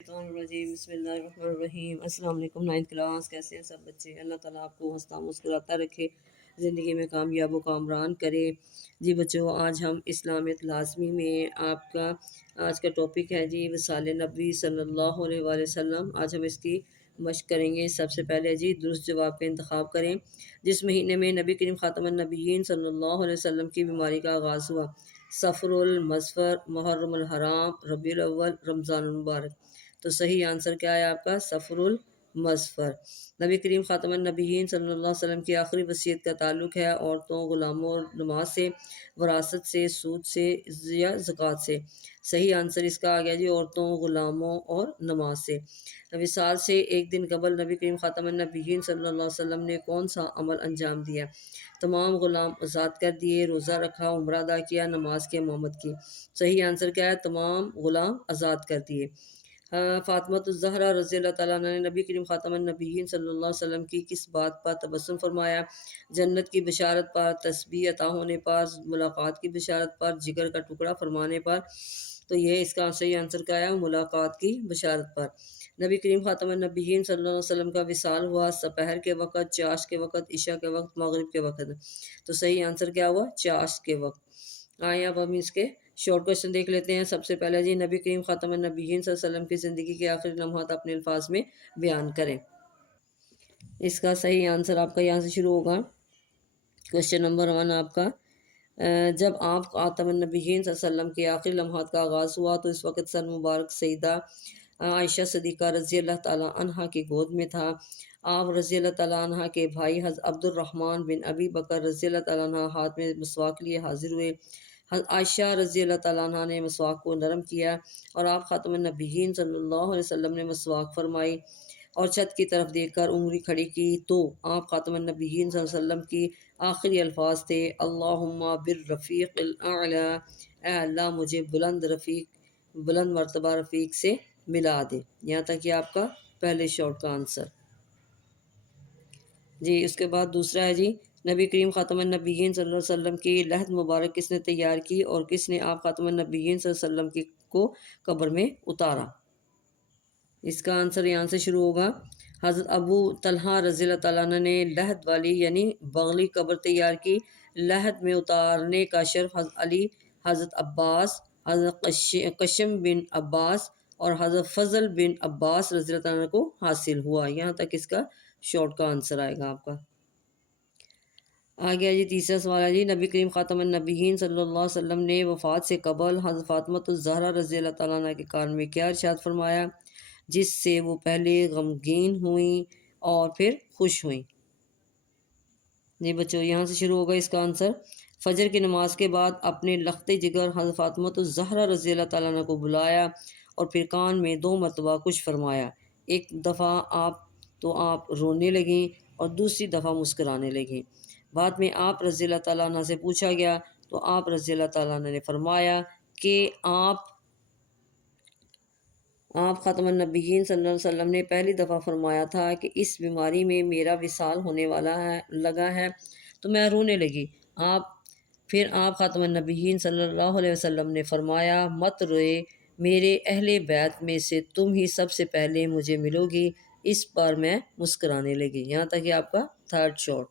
بسم اللہ الرحمن الرحیم۔ السلام علیکم، 9th کلاس، کیسے ہیں سب بچے؟ اللہ تعالیٰ آپ کو ہنستا مسکراتا رکھے، زندگی میں کامیاب و کامران کرے۔ جی بچوں، آج ہم اسلامیت لازمی میں آپ کا آج کا ٹاپک ہے جی وصال نبی صلی اللہ علیہ وآلہ وسلم۔ آج ہم اس کی مشق کریں گے۔ سب سے پہلے جی درست جواب کا انتخاب کریں۔ جس مہینے میں نبی کریم خاتم النبیین صلی اللہ علیہ وسلم کی بیماری کا آغاز ہوا؟ صفر المظفر، محرم الحرام، ربیع الاول، رمضان المبارک۔ تو صحیح آنسر کیا ہے آپ کا؟ صفر المظفر۔ نبی کریم خاتم النبیین صلی اللہ علیہ وسلم کی آخری وصیت کا تعلق ہے عورتوں، غلاموں اور نماز سے، وراثت سے، سود سے یا زکوٰۃ سے۔ صحیح آنسر اس کا آ گیا جی عورتوں، غلاموں اور نماز سے۔ وصال سے ایک دن قبل نبی کریم خاتم النبیین صلی اللہ علیہ وسلم نے کون سا عمل انجام دیا؟ تمام غلام آزاد کر دیے، روزہ رکھا، عمرہ ادا کیا، نماز کی امامت کی۔ صحیح آنسر کیا ہے؟ تمام غلام آزاد کر دیے۔ فاطمہ الزہرا رضی اللہ تعالیٰ عنہ نے نبی کریم خاتم النبیین صلی اللہ علیہ وسلم کی کس بات پر تبسم فرمایا؟ جنت کی بشارت پر، تسبیح عطا ہونے پر، ملاقات کی بشارت پر، جگر کا ٹکڑا فرمانے پر۔ تو یہ اس کا صحیح آنسر کیا ہے؟ ملاقات کی بشارت پر۔ نبی کریم خاتم النبیین صلی اللہ علیہ وسلم کا وصال ہوا سپہر کے وقت، چاش کے وقت، عشاء کے وقت، مغرب کے وقت۔ تو صحیح آنسر کیا ہوا؟ چاش کے وقت۔ آئیں اب ہم اس کے شارٹ کوشچن دیکھ لیتے ہیں۔ سب سے پہلے جی نبی کریم خاتم النبیین صلی اللہ علیہ وسلم کی زندگی کے آخری لمحات اپنے الفاظ میں بیان کریں۔ اس کا صحیح آنسر آپ کا یہاں سے شروع ہوگا۔ کوشچن نمبر 1 آپ کا، جب آپ خاتم النبیین صلی اللہ علیہ وسلم کے آخری لمحات کا آغاز ہوا تو اس وقت سر مبارک سیدہ عائشہ صدیقہ رضی اللہ تعالیٰ عنہ کی گود میں تھا۔ آپ رضی اللہ تعالیٰ عنہ کے بھائی حضرت عبد الرحمن بن ابی بکر رضی اللہ تعالیٰ عنہ ہاتھ میں مسواک لیے حاضر ہوئے۔ حضرت عائشہ رضی اللہ تعالیٰ عنہ نے مسواک کو نرم کیا اور آپ خاتم النبیین صلی اللہ علیہ وسلم نے مسواک فرمائی اور چھت کی طرف دیکھ کر انگلی کھڑی کی تو آپ خاتم النبیین صلی اللہ علیہ وسلم کی آخری الفاظ تھے اللہم بالرفیق الاعلی، اے اللہ مجھے بلند مرتبہ رفیق سے ملا دے۔ یہاں تک یہ آپ کا پہلے شارٹ کا آنسر جی۔ اس کے بعد دوسرا ہے جی نبی کریم خاتم النبیین صلی اللہ علیہ وسلم کی لحد مبارک کس نے تیار کی اور کس نے آپ خاتم النبیین صلی اللہ علیہ وسلم کو قبر میں اتارا؟ اس کا آنسر یہاں سے شروع ہوگا۔ حضرت ابو طلحہ رضی اللہ تعالیٰ عنہ نے لحد والی یعنی بغلی قبر تیار کی۔ لحد میں اتارنے کا شرف حضرت علی، حضرت عباس، حضرت قشم بن عباس اور حضرت فضل بن عباس رضی اللہ تعالیٰ عنہ کو حاصل ہوا۔ یہاں تک اس کا شارٹ کا آنسر آئے گا آپ کا۔ آگے جی تیسرا سوال ہے جی نبی کریم خاتم النبیین صلی اللہ علیہ وسلم نے وفات سے قبل حضرت فاطمہ الزہرا رضی اللہ تعالیٰ عنہ کے کان میں کیا ارشاد فرمایا جس سے وہ پہلے غمگین ہوئیں اور پھر خوش ہوئیں؟ جی بچوں یہاں سے شروع ہوگا اس کا آنسر۔ فجر کی نماز کے بعد اپنے لخت جگر حضرت فاطمہ الزہرا رضی اللہ تعالیٰ عنہ کو بلایا اور پھر کان میں 2 مرتبہ کچھ فرمایا۔ ایک دفعہ آپ رونے لگیں اور دوسری دفعہ مسکرانے لگیں۔ بعد میں آپ رضی اللہ تعالیٰ عنہ سے پوچھا گیا تو آپ رضی اللہ تعالیٰ عنہ نے فرمایا کہ آپ خاتم النبیین صلی اللہ علیہ وسلم نے پہلی دفعہ فرمایا تھا کہ اس بیماری میں میرا وصال ہونے والا لگا ہے تو میں رونے لگی۔ پھر آپ خاتم النبیین صلی اللہ علیہ وسلم نے فرمایا مت روئے، میرے اہل بیت میں سے تم ہی سب سے پہلے مجھے ملو گی۔ اس پر میں مسکرانے لگی۔ یہاں تک یہ آپ کا تھرڈ شارٹ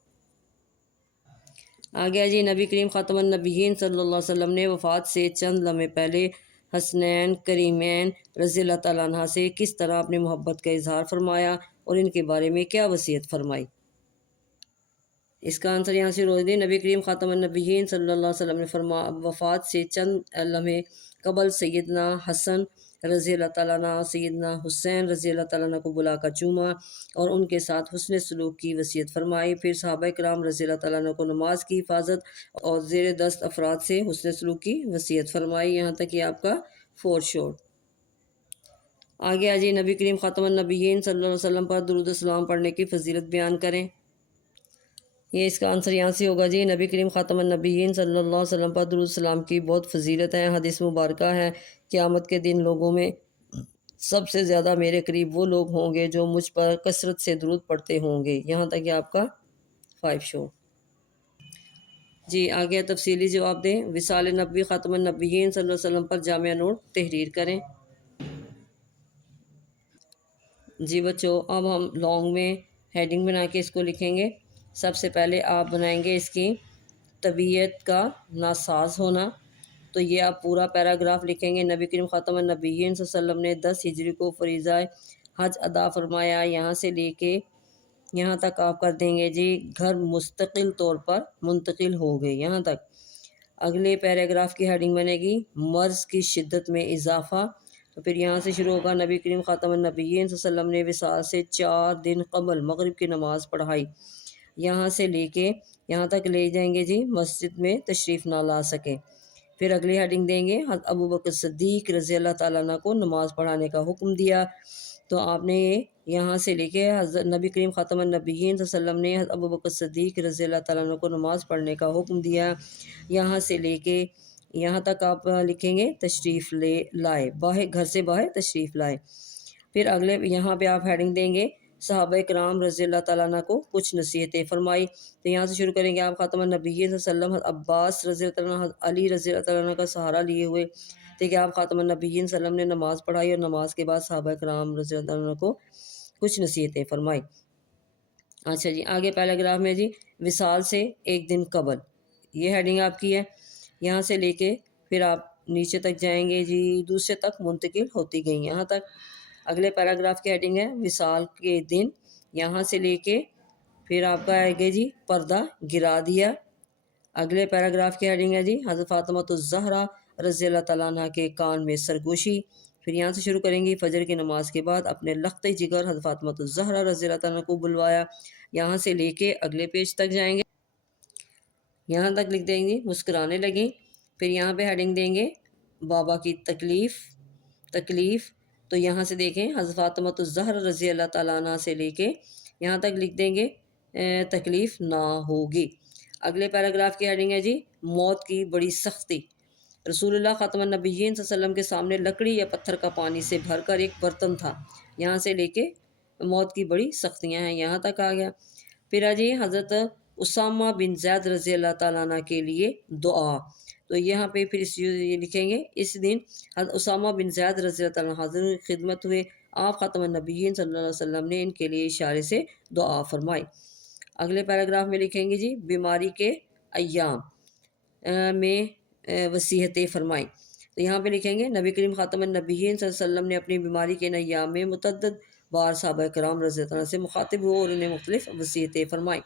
آ گیا جی نبی کریم خاتم النبیین صلی اللہ علیہ وسلم نے وفات سے چند لمحے پہلے حسنین کریمین رضی اللہ تعالیٰ عنہ سے کس طرح اپنے محبت کا اظہار فرمایا اور ان کے بارے میں کیا وصیت فرمائی؟ اس کا آنسر یہاں سے روز دیں۔ نبی کریم خاتم النبیین صلی اللہ علیہ وسلم نے وفات سے چند لمحے قبل سیدنا حسن رضی اللہ تعالیٰ عنہ، سیدنا حسین رضی اللہ تعالیٰ عنہ کو بلا کر چوما اور ان کے ساتھ حسن سلوک کی وصیت فرمائی۔ پھر صحابہ کرام رضی اللہ تعالیٰ عنہ کو نماز کی حفاظت اور زیر دست افراد سے حسن سلوک کی وصیت فرمائی۔ یہاں تک یہ آپ کا 4 شارٹ آگے جی نبی کریم خاتم النبیین صلی اللہ علیہ وسلم پر درود و سلام پڑھنے کی فضیلت بیان کریں۔ یہ اس کا آنسر یہاں سے ہوگا جی نبی کریم خاتم النبیین صلی اللہ علیہ وسلم پر درود سلام کی بہت فضیلت ہے۔ حدیث مبارکہ ہے قیامت کے دن لوگوں میں سب سے زیادہ میرے قریب وہ لوگ ہوں گے جو مجھ پر کثرت سے درود پڑھتے ہوں گے۔ یہاں تک یہ آپ کا 5 شارٹ جی۔ آگے تفصیلی جواب دیں۔ وصال نبی خاتم النبیین صلی اللہ علیہ وسلم پر جامع نوٹ تحریر کریں۔ جی بچوں، اب ہم لانگ میں ہیڈنگ بنا کے اس کو لکھیں گے۔ سب سے پہلے آپ بنائیں گے اس کی طبیعت کا ناساز ہونا، تو یہ آپ پورا پیراگراف لکھیں گے۔ نبی کریم خاتم النبیین صلی اللہ علیہ وسلم نے 10 ہجری کو فریضہ حج ادا فرمایا، یہاں سے لے کے یہاں تک آپ کر دیں گے جی گھر مستقل طور پر منتقل ہو گئے یہاں تک۔ اگلے پیراگراف کی ہیڈنگ بنے گی مرض کی شدت میں اضافہ، تو پھر یہاں سے شروع ہوگا نبی کریم خاتم النبیین صلی اللہ علیہ وسلم نے وصال سے 4 دن قبل مغرب کی نماز پڑھائی، یہاں سے لے کے یہاں تک لے جائیں گے جی مسجد میں تشریف نہ لا سکے۔ پھر اگلی ہیڈنگ دیں گے حضرت ابوبکر صدیق رضی اللہ تعالیٰ عنہ کو نماز پڑھانے کا حکم دیا، تو آپ نے یہاں سے لے کے حضرت نبی کریم خاتم النبیین صلی اللہ علیہ وسلم نے حضرت ابوبکر صدیق رضی اللہ تعالیٰ عنہ کو نماز پڑھنے کا حکم دیا، یہاں سے لے کے یہاں تک آپ لکھیں گے تشریف لائے، باہر گھر سے باہر تشریف لائے۔ پھر اگلے یہاں پہ آپ ہیڈنگ دیں گے صحابہ کرام رضی اللہ تعالیٰ عنہ کو کچھ نصیحتیں فرمائی، تو یہاں سے شروع کریں گے آپ خاتم النبیین صلی اللہ علیہ وسلم حضرت عباس رضی اللہ تعالیٰ عنہ حضرت علی رضی اللہ تعالیٰ عنہ کا سہارا لیے ہوئے تھے کہ آپ خاتم النبیین صلی اللہ علیہ وسلم نے نماز پڑھائی اور نماز کے بعد صحابہ کرام رضی اللہ تعالیٰ عنہ کو کچھ نصیحتیں فرمائی۔ اچھا جی، آگے پیراگراف میں جی وصال سے 1 دن قبل، یہ ہیڈنگ آپ کی ہے، یہاں سے لے کے پھر آپ نیچے تک جائیں گے جی دوسرے تک منتقل ہوتی گئیں یہاں تک۔ اگلے پیراگراف کی ہیڈنگ ہے وصال کے دن، یہاں سے لے کے پھر آپ کا آئے گا جی پردہ گرا دیا۔ اگلے پیراگراف کی ہیڈنگ ہے جی حضرت فاطمہ الزہرا رضی اللہ تعالیٰ عنہ کے کان میں سرگوشی، پھر یہاں سے شروع کریں گی فجر کی نماز کے بعد اپنے لخت جگر حضرت فاطمہ الزہرا رضی اللہ تعالیٰ عنہ کو بلوایا، یہاں سے لے کے اگلے پیج تک جائیں گے، یہاں تک لکھ دیں گے مسکرانے لگیں۔ پھر یہاں پہ ہیڈنگ دیں گے بابا کی تکلیف، تو یہاں سے دیکھیں حضرت فاطمہ الزہرا رضی اللہ تعالیٰ عنہ سے لے کے یہاں تک لکھ دیں گے تکلیف نہ ہوگی۔ اگلے پیراگراف کی ہیڈنگ ہے جی موت کی بڑی سختی، رسول اللہ خاتم النبیین صلی اللہ علیہ وسلم کے سامنے لکڑی یا پتھر کا پانی سے بھر کر ایک برتن تھا، یہاں سے لے کے موت کی بڑی سختیاں ہیں یہاں تک آ گیا۔ پھر جی حضرت اسامہ بن زید رضی اللہ تعالیٰ عنہ کے لیے دعا، تو یہاں پہ پھر یہ لکھیں گے اس دن حضرت اسامہ بن زید رضی اللہ تعالیٰ عنہ حاضر خدمت ہوئے، آپ خاتم النبیین صلی اللہ علیہ وسلم نے ان کے لیے اشارے سے دعا فرمائی۔ اگلے پیراگراف میں لکھیں گے جی بیماری کے ایام میں وصیتیں فرمائی، تو یہاں پہ لکھیں گے نبی کریم خاتم النبیین صلی اللہ علیہ وسلم نے اپنی بیماری کے ایام میں متعدد بار صحابہ کرام رضی اللہ عنہ سے مخاطب ہوئے اور انہیں مختلف وصیتیں فرمائی،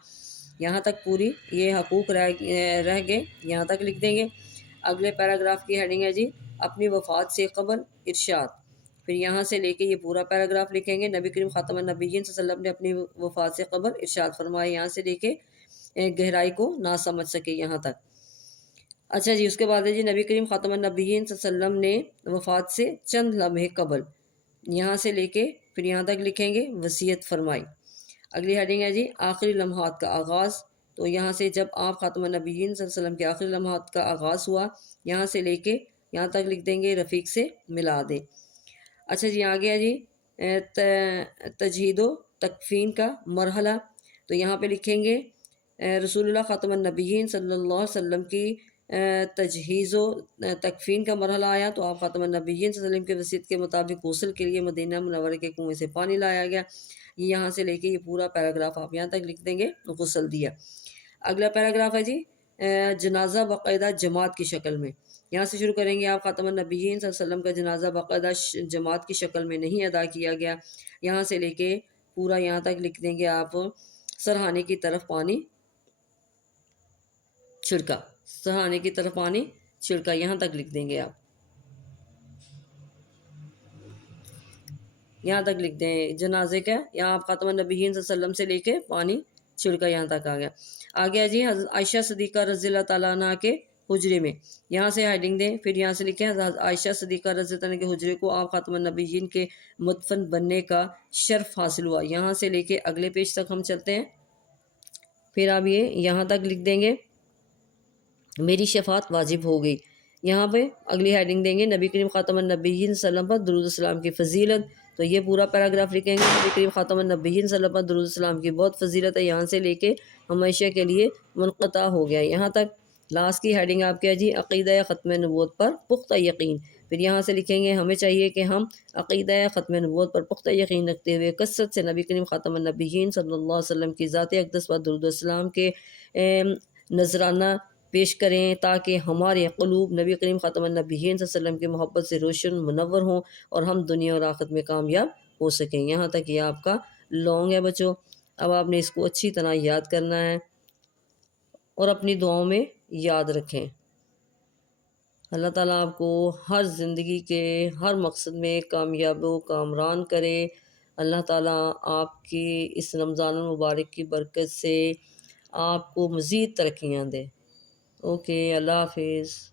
یہاں تک پوری یہ حقوق رہ گئے یہاں تک لکھ دیں گے۔ اگلے پیراگراف کی ہیڈنگ ہے جی اپنی وفات سے قبل ارشاد، پھر یہاں سے لے کے یہ پورا پیراگراف لکھیں گے نبی کریم خاتم النبیین صلی اللہ علیہ وسلم نے اپنی وفات سے قبل ارشاد فرمایا، یہاں سے لے کے گہرائی کو نہ سمجھ سکے یہاں تک۔ اچھا جی، اس کے بعد ہے جی نبی کریم خاتم النبیین صلی اللہ علیہ وسلم نے وفات سے چند لمحے قبل، یہاں سے لے کے پھر یہاں تک لکھیں گے وصیت فرمائی۔ اگلی ہیڈنگ ہے جی آخری لمحات کا آغاز، تو یہاں سے جب آپ خاتم النبیین صلی اللہ علیہ وسلم کے آخری لمحات کا آغاز ہوا، یہاں سے لے کے یہاں تک لکھ دیں گے رفیق سے ملا دیں۔ اچھا جی، آگے ہے جی تجہید و تکفین کا مرحلہ، تو یہاں پہ لکھیں گے رسول اللہ خاتم النبیین صلی اللہ علیہ وسلم کی تجہیز و تکفین کا مرحلہ آیا، تو آپ خاتم النبیین صلی اللہ علیہ وسلم کے وصیت کے مطابق غسل کے لیے مدینہ منورہ کے کنویں سے پانی لایا گیا، یہاں سے لے کے یہ پورا پیراگراف آپ یہاں تک لکھ دیں گے غسل دیا۔ اگلا پیراگراف ہے جی جنازہ باقاعدہ جماعت کی شکل میں، یہاں سے شروع کریں گے آپ خاتم النبیین صلی اللہ علیہ وسلم کا جنازہ باقاعدہ جماعت کی شکل میں نہیں ادا کیا گیا، یہاں سے لے کے پورا یہاں تک لکھ دیں گے آپ سرہانے کی طرف پانی چھڑکا، سرہانے کی طرف پانی چھڑکا، یہاں تک لکھ دیں گے آپ، یہاں تک لکھ دیں جنازے کا یہاں آپ خاتم النبیین صلی اللہ علیہ وسلم سے لے کے پانی چھڑکا یہاں تک آ گیا۔ آگے جی حضرت عائشہ صدیقہ رضی اللہ تعالیٰ عنہ کے حجرے میں، یہاں سے ہیڈنگ دیں، پھر یہاں سے لکھیں حضرت عائشہ صدیقہ رضی اللہ عنہ کے حجرے کو آپ خاتم النبیین کے مدفن بننے کا شرف حاصل ہوا، یہاں سے لے کے اگلے پیج تک ہم چلتے ہیں، پھر آپ یہ یہاں تک لکھ دیں گے میری شفاعت واجب ہو گئی، یہاں پہ اگلی ہیڈنگ دیں گے نبی کریم خاتم النبیین صلی اللہ علیہ وسلم پر درود السلام کی فضیلت، تو یہ پورا پیراگراف لکھیں گے نبی کریم خاتم النبیین صلی اللہ علیہ وسلم پر درود السلام کی بہت فضیلت ہے، یہاں سے لے کے ہمیشہ کے لیے منقطع ہو گیا، یہاں تک۔ لاسٹ کی ہیڈنگ آپ کیا جی عقیدہ ختم نبوت پر پختہ یقین، پھر یہاں سے لکھیں گے ہمیں چاہیے کہ ہم عقیدہ ختم نبوت پر پختہ یقین رکھتے ہوئے کثرت سے نبی کریم خاتم النبیین صلی اللہ علیہ وسلم کی ذات اقدس پر درود السلام کے نذرانہ پیش کریں تاکہ ہمارے قلوب نبی کریم خاتم النبیین صلی اللہ علیہ وسلم کی محبت سے روشن منور ہوں اور ہم دنیا اور آخرت میں کامیاب ہو سکیں۔ یہاں تک یہ آپ کا لانگ ہے بچوں۔ اب آپ نے اس کو اچھی طرح یاد کرنا ہے اور اپنی دعاؤں میں یاد رکھیں۔ اللہ تعالیٰ آپ کو ہر زندگی کے ہر مقصد میں کامیاب و کامران کرے۔ اللہ تعالیٰ آپ کی اس رمضان المبارک کی برکت سے آپ کو مزید ترقیاں دے۔ اوکے، اللہ حافظ۔